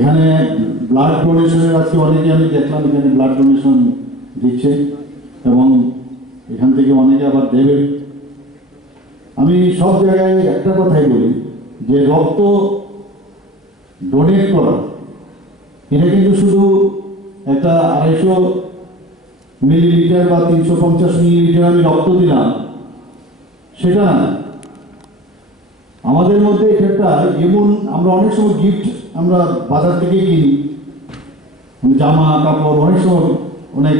এখানে ব্লাড ডোনেশনের আজকে অনেকে আমি দেখলাম এখানে ব্লাড ডোনেশন দিচ্ছে এবং এখান থেকে অনেকে আবার দেবে। আমি সব জায়গায় একটা কথাই বলি যে রক্ত ডোনেট করা এটা কিন্তু শুধু একটা 250 মিলিলিটার বা 350 মিলিলিটার আমি রক্ত দিলাম সেটা না। আমাদের মধ্যে একটা এমন আমরা অনেক সময় গিফট আমরা বাজার থেকে কিনি, জামা কাপড়, অনেক সময় অনেক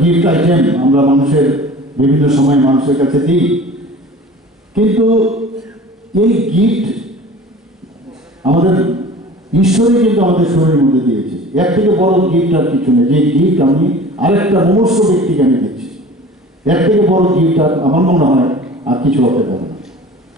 গিফট আইটেম আমরা মানুষের বিভিন্ন সময় মানুষের কাছে দিই, কিন্তু এই গিফট আমাদের ঈশ্বরই কিন্তু আমাদের শরীরের মধ্যে দিয়েছে। এর থেকে বড় গিফট আর কিছু নেই। যে গিফট আমি আরেকটা মনুষ্য ব্যক্তিকে আমি দিচ্ছি, এর থেকে বড় গিফট আর আমার মনে হয় আর কিছু হতে পারে।